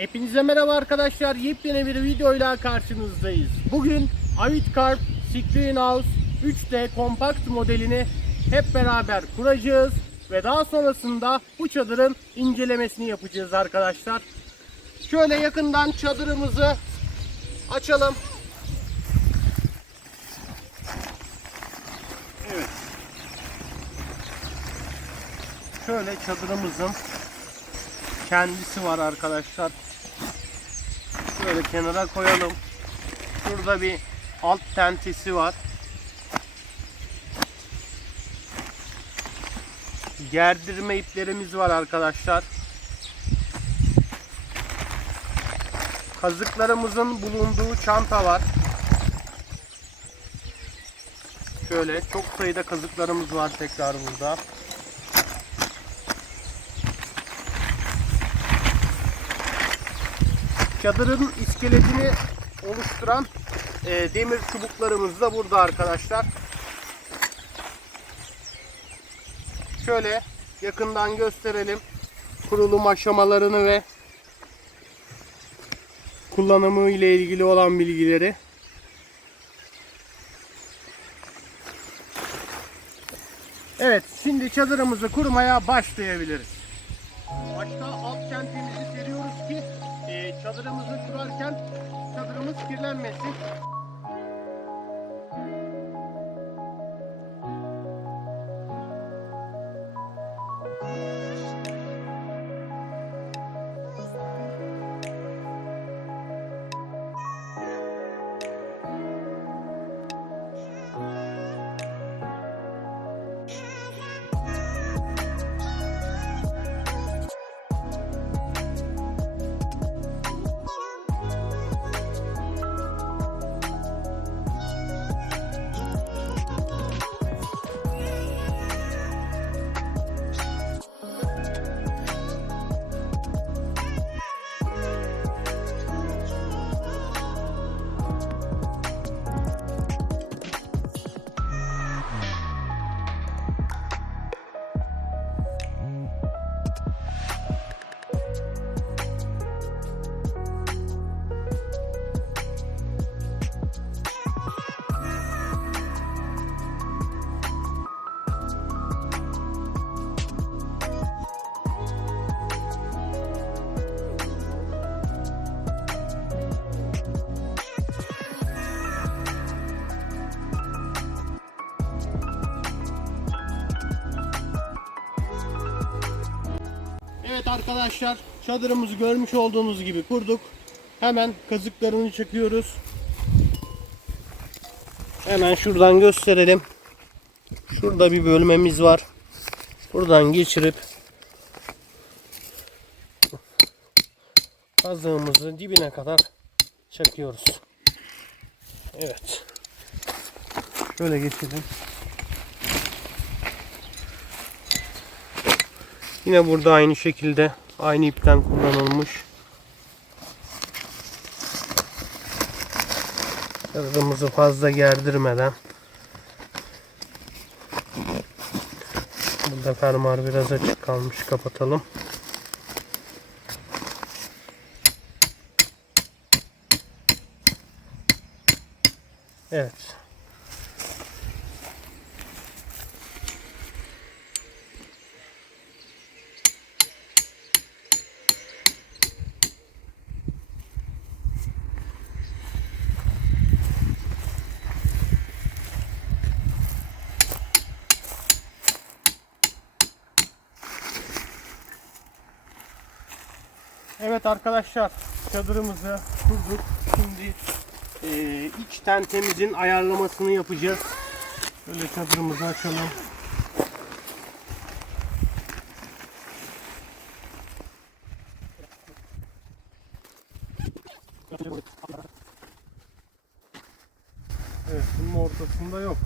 Hepinize merhaba arkadaşlar. Yepyeni bir videoyla karşınızdayız. Bugün Avitcarp Screen House 3D kompakt modelini hep beraber kuracağız ve daha sonrasında bu çadırın incelemesini yapacağız arkadaşlar. Şöyle yakından çadırımızı açalım. Evet. Şöyle çadırımızın kendisi var arkadaşlar. Şöyle kenara koyalım. Şurada bir alt tentisi var. Gerdirme iplerimiz var arkadaşlar. Kazıklarımızın bulunduğu çanta var. Şöyle çok sayıda kazıklarımız var tekrar burada. Çadırın iskeletini oluşturan e, demir çubuklarımız da burada arkadaşlar. Şöyle yakından gösterelim kurulum aşamalarını ve kullanımı ile ilgili olan bilgileri. Evet, şimdi çadırımızı kurmaya başlayabiliriz. Başta alt e, çadırımızı kurarken çadırımız kirlenmesin. Evet arkadaşlar çadırımızı görmüş olduğunuz gibi kurduk. Hemen kazıklarını çekiyoruz. Hemen şuradan gösterelim. Şurada bir bölmemiz var. Buradan geçirip kazığımızı dibine kadar çekiyoruz. Evet. Şöyle geçelim. Yine burada aynı şekilde aynı ipten kullanılmış. Çadırımızı fazla gerdirmeden Burada fermuar biraz açık kalmış kapatalım. Evet. Evet arkadaşlar çadırımızı kurduk. Şimdi e, iç tentemizin ayarlamasını yapacağız. Böyle çadırımızı açalım. Evet bunun ortasında yok.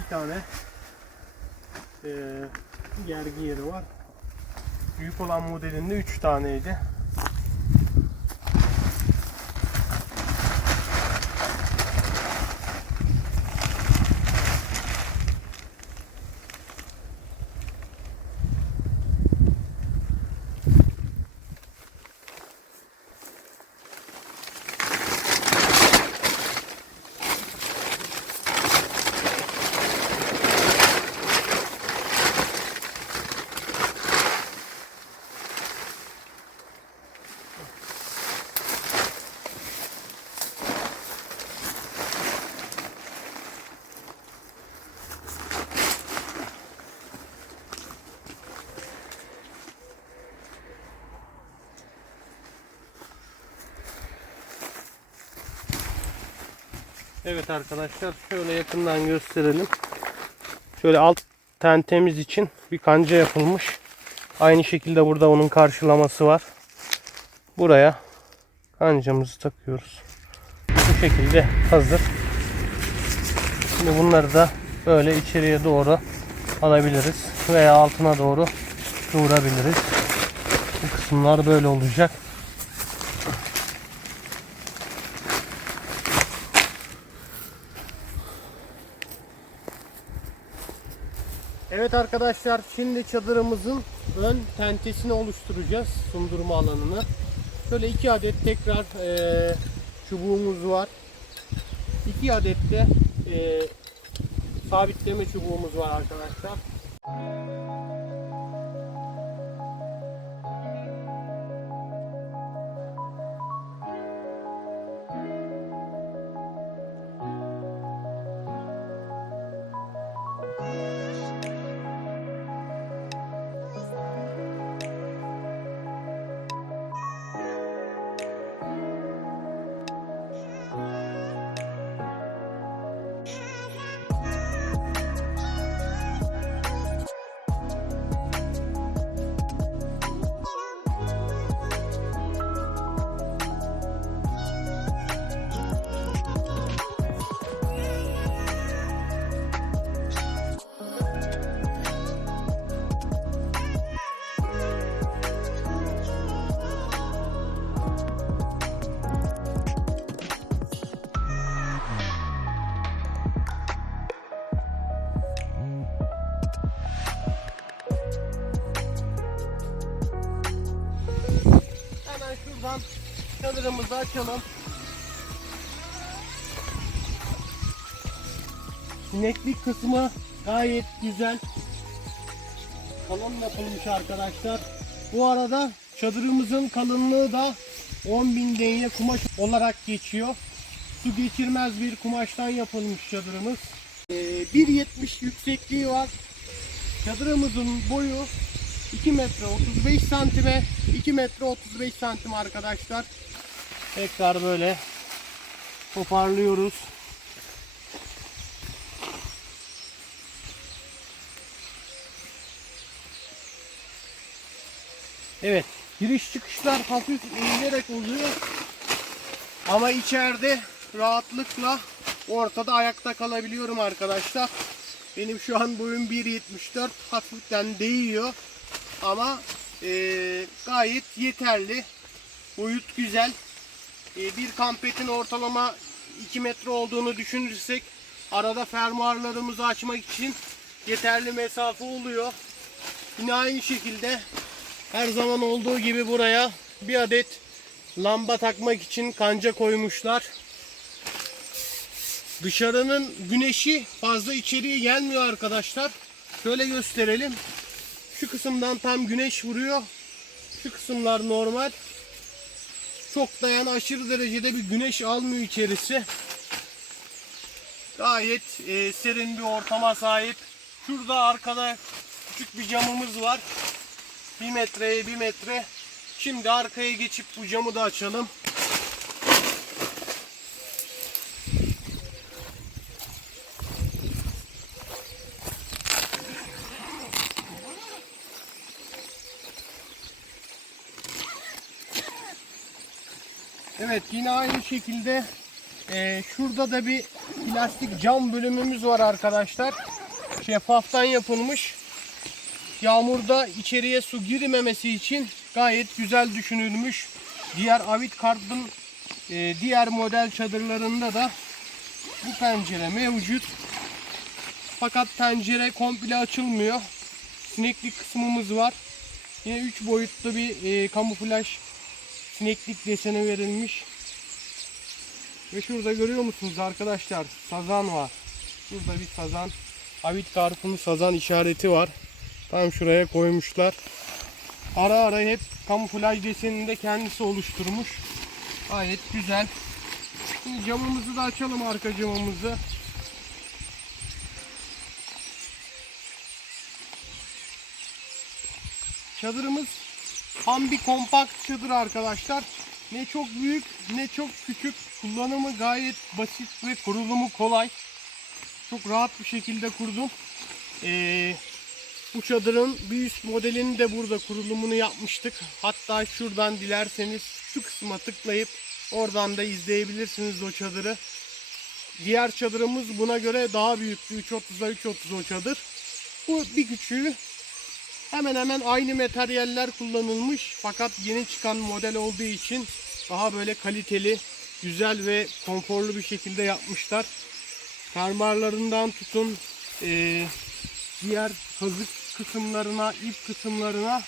İki tane e, gergi yeri var. Büyük olan modelinde 3 taneydi. Evet arkadaşlar şöyle yakından gösterelim. Şöyle alt tentemiz için bir kanca yapılmış. Aynı şekilde burada onun karşılaması var. Buraya kancamızı takıyoruz. Bu şekilde hazır. Şimdi bunları da böyle içeriye doğru alabiliriz veya altına doğru kıvırabiliriz. Bu kısımlar böyle olacak. Evet arkadaşlar şimdi çadırımızın ön tentesini oluşturacağız sundurma alanını. Şöyle iki adet tekrar eee, çubuğumuz var. İki adet de eee, sabitleme çubuğumuz var arkadaşlar. Hemen şuradan çadırımızı açalım. Sineklik kısmı gayet güzel. Kalın yapılmış arkadaşlar. Bu arada çadırımızın kalınlığı da 10.000 denye kumaş olarak geçiyor. Su geçirmez bir kumaştan yapılmış çadırımız. Ee, 1.70 yüksekliği var. Çadırımızın boyu 2 metre 35 santime 2 metre 35 santim arkadaşlar. Tekrar böyle toparlıyoruz. Evet. Giriş çıkışlar hafif eğilerek oluyor. Ama içeride rahatlıkla ortada ayakta kalabiliyorum arkadaşlar. Benim şu an boyum 1.74 hafiften değiyor. Ama eee, gayet yeterli. Boyut güzel. Eee, bir kampetin ortalama 2 metre olduğunu düşünürsek arada fermuarlarımızı açmak için yeterli mesafe oluyor. Yine aynı şekilde her zaman olduğu gibi buraya bir adet lamba takmak için kanca koymuşlar. Dışarının güneşi fazla içeriye gelmiyor arkadaşlar. Şöyle gösterelim. Şu kısımdan tam güneş vuruyor. Şu kısımlar normal. Çok da yani aşırı derecede bir güneş almıyor içerisi. Gayet e, serin bir ortama sahip. Şurada arkada küçük bir camımız var. Bir metreye bir metre. Şimdi arkaya geçip bu camı da açalım. Evet yine aynı şekilde e, şurada da bir plastik cam bölümümüz var arkadaşlar. Şeffaftan yapılmış. Yağmurda içeriye su girmemesi için gayet güzel düşünülmüş. Diğer Avid Kart'ın e, diğer model çadırlarında da bu pencere mevcut. Fakat pencere komple açılmıyor. Sineklik kısmımız var. Yine 3 boyutlu bir e, kamuflaj sineklik deseni verilmiş. Ve şurada görüyor musunuz arkadaşlar? Sazan var. Burada bir sazan. Avid Karp'ın sazan işareti var. Tam şuraya koymuşlar. Ara ara hep kamuflaj desenini de kendisi oluşturmuş. Gayet güzel. Şimdi camımızı da açalım arka camımızı. Çadırımız tam bir kompakt çadır arkadaşlar. Ne çok büyük ne çok küçük. Kullanımı gayet basit ve kurulumu kolay. Çok rahat bir şekilde kurdum. Ee, bu çadırın bir üst modelini de burada kurulumunu yapmıştık. Hatta şuradan dilerseniz şu kısma tıklayıp oradan da izleyebilirsiniz o çadırı. Diğer çadırımız buna göre daha büyüktü. 3.30'a 3.30 o çadır. Bu bir küçüğü. Hemen hemen aynı materyaller kullanılmış. Fakat yeni çıkan model olduğu için daha böyle kaliteli, güzel ve konforlu bir şekilde yapmışlar. Fermuarlarından tutun eee, diğer kazık kısımlarına, ip kısımlarına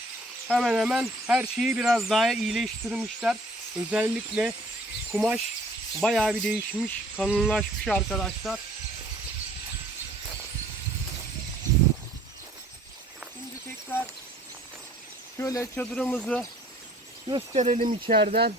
hemen hemen her şeyi biraz daha iyileştirmişler. Özellikle kumaş bayağı bir değişmiş, kalınlaşmış arkadaşlar. Tekrar şöyle çadırımızı gösterelim içeriden.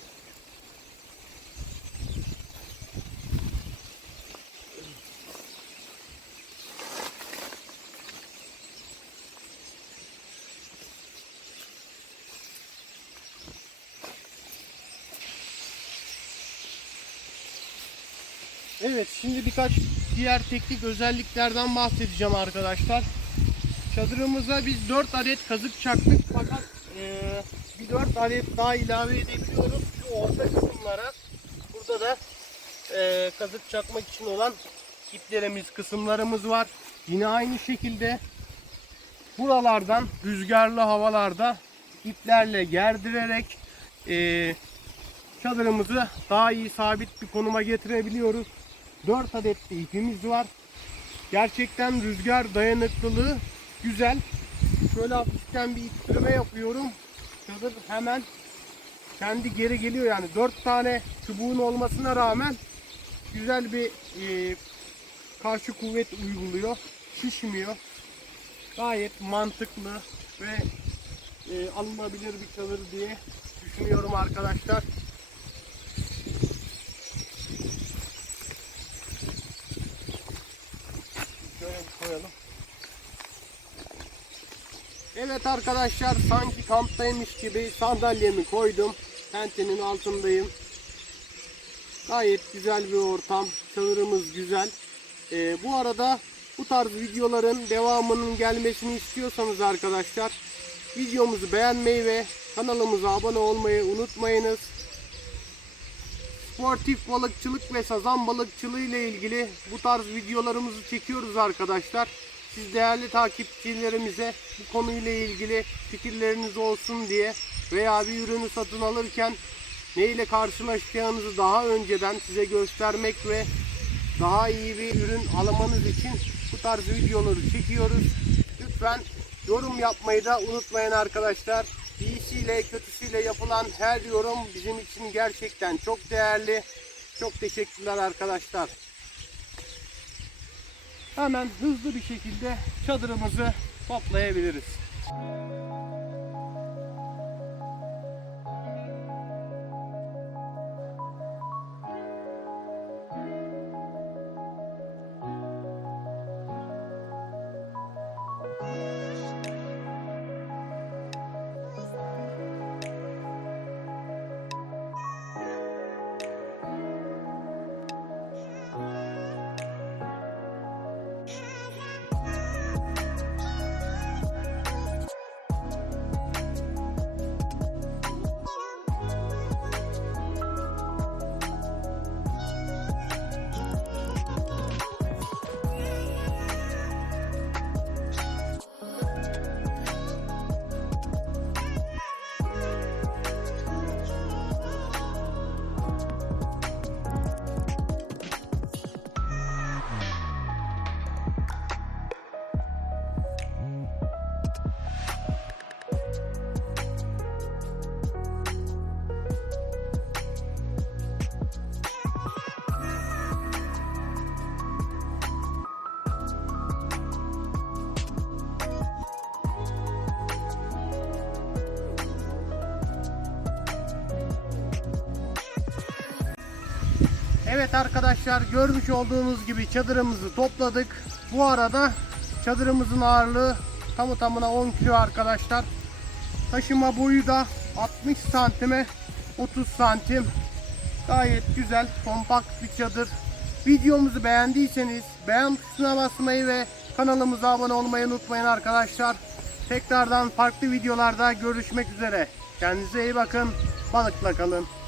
Evet şimdi birkaç diğer teknik özelliklerden bahsedeceğim arkadaşlar. Çadırımıza biz 4 adet kazık çaktık fakat eee, bir 4 adet daha ilave edebiliyoruz şu orta kısımlara. Burada da eee, kazık çakmak için olan iplerimiz, kısımlarımız var. Yine aynı şekilde buralardan rüzgarlı havalarda iplerle gerdirerek eee, çadırımızı daha iyi sabit bir konuma getirebiliyoruz. 4 adet de ipimiz var. Gerçekten rüzgar dayanıklılığı güzel. Şöyle hafiften bir ittirme yapıyorum. Çadır hemen kendi geri geliyor yani. 4 tane çubuğun olmasına rağmen güzel bir e, karşı kuvvet uyguluyor. Şişmiyor. Gayet mantıklı ve e, alınabilir bir çadır diye düşünüyorum arkadaşlar. Şöyle koyalım. Evet arkadaşlar sanki kamptaymış gibi sandalyemi koydum. Tentenin altındayım. Gayet güzel bir ortam. Çadırımız güzel. Ee, bu arada bu tarz videoların devamının gelmesini istiyorsanız arkadaşlar videomuzu beğenmeyi ve kanalımıza abone olmayı unutmayınız. Sportif balıkçılık ve sazan balıkçılığı ile ilgili bu tarz videolarımızı çekiyoruz arkadaşlar. Siz değerli takipçilerimize bu konuyla ilgili fikirleriniz olsun diye veya bir ürünü satın alırken ne ile karşılaşacağınızı daha önceden size göstermek ve daha iyi bir ürün alamanız için bu tarz videoları çekiyoruz. Lütfen yorum yapmayı da unutmayın arkadaşlar. İyisiyle kötüsüyle yapılan her yorum bizim için gerçekten çok değerli. Çok teşekkürler arkadaşlar. Hemen hızlı bir şekilde çadırımızı toplayabiliriz. Evet arkadaşlar görmüş olduğunuz gibi çadırımızı topladık. Bu arada çadırımızın ağırlığı tamı tamına 10 kilo arkadaşlar. Taşıma boyu da 60 santime 30 santim. Gayet güzel, kompakt bir çadır. Videomuzu beğendiyseniz beğen tuşuna basmayı ve kanalımıza abone olmayı unutmayın arkadaşlar. Tekrardan farklı videolarda görüşmek üzere. Kendinize iyi bakın. Balıkla kalın.